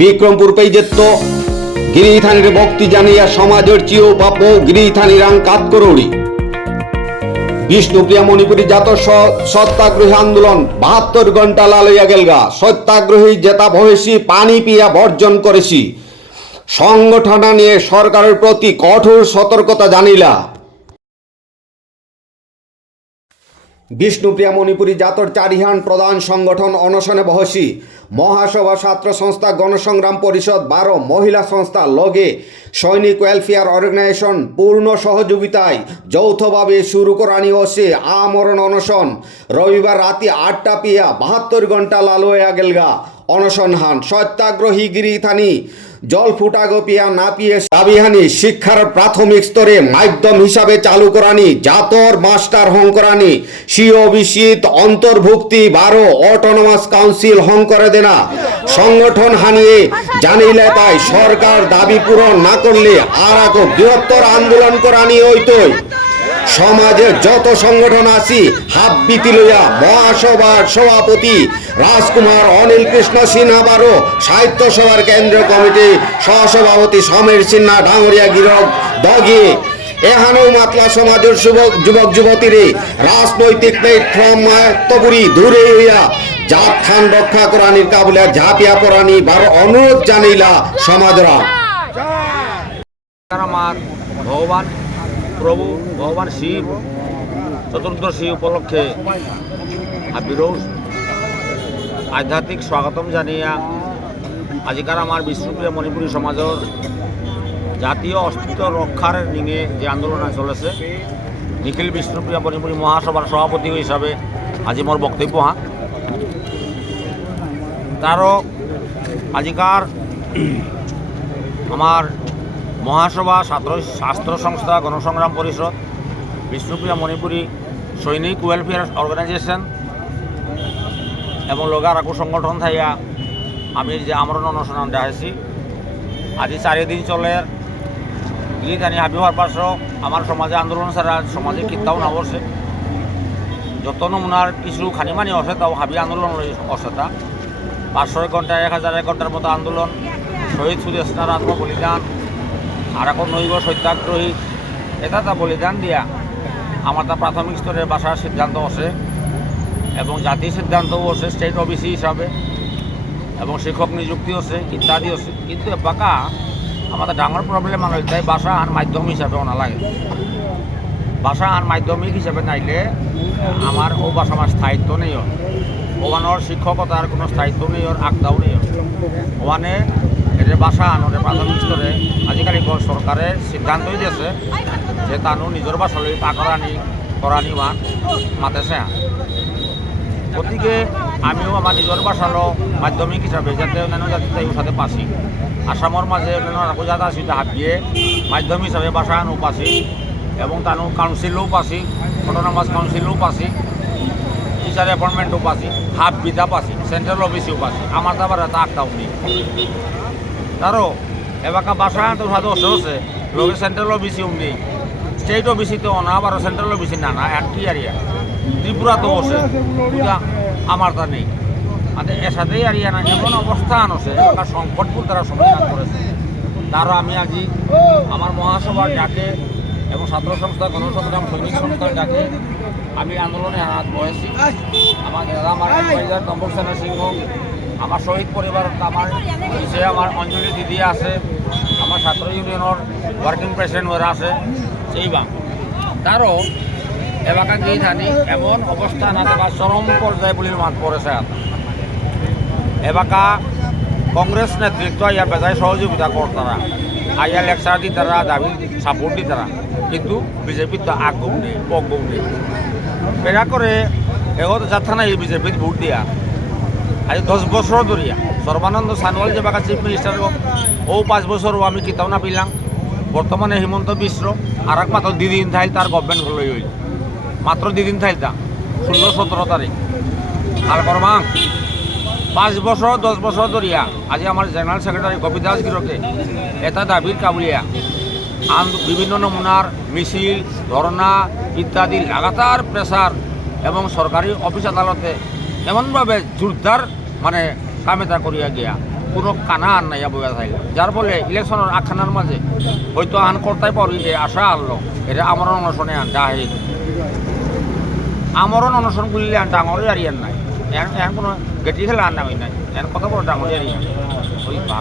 বিক্রমপুর পেজেত্ত গিরিথানির ভক্তি জানিয়া সমাজের চিও বাপ গিরিথানিরাং কাত করৌড়ি বিষ্ণুপ্রিয়া মণিপুরী জাত সত্যাগ্রহী আন্দোলন 72 ঘন্টা লালইয়া গেলগা। সত্যাগ্রহী জেতা ভয়েসি পানি পিয়া বর্জন করেছি। সংগঠন নিয়ে সরকারের প্রতি কঠোর সতর্কতা জানিলা। বিষ্ণুপ্রিয়া মণিপুরী জাতর চারিহান প্রধান সংগঠন অনশনে বহসি। মহাসভা ছাত্র সংস্থা গণসংগ্রাম পরিষদ 12 মহিলা সংস্থা লগে সৈনিক ওয়েলফেয়ার অর্গানাইজেশন পূর্ণ সহযোগিতায় যৌথভাবে শুরু করানি হচ্ছে আমরণ অনশন। রবিবার রাতে 8টা পিয়া 72 ঘন্টা লালইয়া গেলগা অনশন হান। সত্যাগ্রহী গিরিথানি জল ফুটাগো পিয়া না পিয়ে দাবিহানি শিক্ষার প্রাথমিক স্তরে মাধ্যম হিসাবে চালু করানি জাতর মাস্টার হং করানি সিওবিসিত অন্তর্ভুক্তি 12 অটোনমাস কাউন্সিল হং করে দেনা সংগঠন হানিয়ে জানিলে তাই সরকার দাবি পূরণ না করলে আর এক বৃহত্তর আন্দোলন করানি হইতই। সমাজের যত সংগঠন আছি হাত বিতি লইয়া মহাসভার সভাপতি রাজকুমার অনিল কৃষ্ণ সিনহা বারো সাহিত্য সভার কেন্দ্রীয় কমিটি সহসভাপতি সমীর সিনহা ডাঙরিয়া গিরক দগি এহানো মাতলা সমাজের যুবক যুবতীরে রাজনৈতিক নেতৃত্বপুরি দূরে হইয়া জাত খান রক্ষা করানির কাবুলে ঝাঁপিয়া পড়ানি বারো অনুরোধ জানিলা সমাজরা। আমার ভগবান প্রভু ভগবান শিব চতুর্দশী উপলক্ষে বিরোজ আধ্যাত্মিক স্বাগতম জানিয়া আজিকার আমার বিষ্ণুপ্রিয়া মণিপুরী সমাজের জাতীয় অস্তিত্ব রক্ষার নিয়ে যে আন্দোলন চলেছে নিখিল বিষ্ণুপ্রিয়া মণিপুরী মহাসভার সভাপতি হিসাবে আজি মোর বক্তব্য তারও আজিকার আমার মহাসভা ছাত্র সংস্থা গণসংগ্রাম পরিষদ বিষ্ণুপ্রিয়া মণিপুরী সৈনিক ওয়েলফেয়ার অর্গানাইজেশন এবং লগার আকু সংগঠন থাইয়া আমি যে আমরণ অনশন দেখাইছি আজি 4 দিন চলে গিরিথানি হাবি হওয়ার পাশও আমার সমাজে আন্দোলন ছাড়া সমাজে কিতাও না বসে যত নমুনার কিছু খানিমানি আছে তাও হাবি আন্দোলন অসেতা 500 ঘন্টা 1000 ঘন্টার মতো আন্দোলন শহীদ সুদেষ্টার আত্মবলিদান আর এখন নৈব সত্যাগ্রহী এটা বলিদান দিয়া আমার তা প্রাথমিক স্তরের বাসার সিদ্ধান্ত আছে এবং জাতীয় সিদ্ধান্তও আছে স্টেট ওবিসি হিসাবে এবং শিক্ষক নিযুক্তি আছে ইত্যাদি আছে। কিন্তু বাঁকা আমাদের ডাঙর প্রবলেম আর তাই ভাষা আর মাধ্যম হিসাবে না লাগে। ভাষা আর মাধ্যমিক হিসাবে নাইলে আমার ও ভাষা আমার স্থায়িত্ব নেই ওখানোর শিক্ষকতার কোনো স্থায়িত্ব নেই ওর আগদাও নেই ওখানে এদের ভাষা আনোর প্রাথমিক স্তরে আজিকালি সরকারের সিদ্ধান্তই দিয়েছে যে তানু নিজের ভাষা লই পা করানি মাতেছে। গতিকে আমিও আমার নিজের ভাষালো মাধ্যমিক হিসাবে যাতে অন্যান্য জাতিতে সাথে পাচ্ছি আসামের মাঝে অন্যান্য রাখো জাত আছি তাহাত দিয়ে মাধ্যম হিসাবে ভাষা আনো পাচ্ছি এবং তানু কাউন্সিলও পাচ্ছি অটোনমাস কাউন্সিলও পাচ্ছি টিচার অ্যাপয়েন্টমেন্টও পাচ্ছি হাফ বিধা পাচ্ছি সেন্ট্রাল অফিসেও পাচ্ছি আমার তো আবার এটা আটটাও নেই তারও এবার ভাষা তো সাথে আছে লোকে সেন্ট্রাল অফিসেও নেই স্টেট অফিসিতেও না আবার সেন্ট্রাল অফিসে না একই এরিয়া ত্রিপুরাতেও আছে আমার তা নেই মানে এর সাথেই এরিয়া না এমন অবস্থান আছে এলাকার সংকটপুর তারা সমাধান করেছে। তারও আমি আজি আমার মহাসভার ডাকে এবং ছাত্র সংস্থা গণসংগ্রাম সৈনিক সংস্থার ডাকে আমি আন্দোলনে হাত বয়েছি। আমার দাদা আমার অ্যাডভাইজার তম্বক সেনা সিংহ আমার শহীদ পরিবার আমার সে আমার অঞ্জলি দিদি আছে আমার ছাত্র ইউনিয়নের ওয়ার্কিং প্রেসিডেন্ট ওরা আছে সেইবা তারও এলাকা গিরিথানি এমন অবস্থান আছে বা চরম পর্যায়ে বলে মাত পড়েছে এলাকা কংগ্রেস নেতৃত্ব ইয়ার বেজায় সহযোগিতা করতারা আইয়া লেকচার দি তারা দাবি সাপোর্ট দি তারা কিন্তু বিজেপির তো আগ্রহ নেই অগ্রহ নেই বেড়া করে এগো যাত্রা নাই বিজেপির ভোট দিয়া আজ 10 বছর ধরিয়া সর্বানন্দ সানোয়াল যে বাকা চিফ মিনিস্টার ও 5 বছরও আমি কিতাও না পিলাম বর্তমানে হিমন্ত বিশ্ব আর এক মাত্র 2 দিন থাইল তার গভর্নমেন্ট হল হইল মাত্র 2 দিন থাইল তা 16-17 তারিখ হাল করবাং 5 বছর 10 বছর ধরিয়া আজি আমার জেনারেল সেক্রেটারি গোপী দাস গিরকে এটা দাবির কাবুলিয়া বিভিন্ন নমুনার মিছিল ধর্না ইত্যাদি লাগাতার প্রেসার এবং সরকারি অফিস আদালতে এমনভাবে জোরদার মানে কামেতা করিয়া গিয়া কোনো কানা আন নাই বইয়া থাইলাম যার ফলে ইলেকশনের আখানার মাঝে হয়তো আন করতাই পারি যে আশা আনলো এটা আমরণ অনশনে আন যা হয়ে আমরণ অনশন করলে আন ডাঙরের আর ইয়ার নাই এখন কোনো গেটি খেলা আন নামি নাই এখন কত বড় ডাঙরের আর ওই বা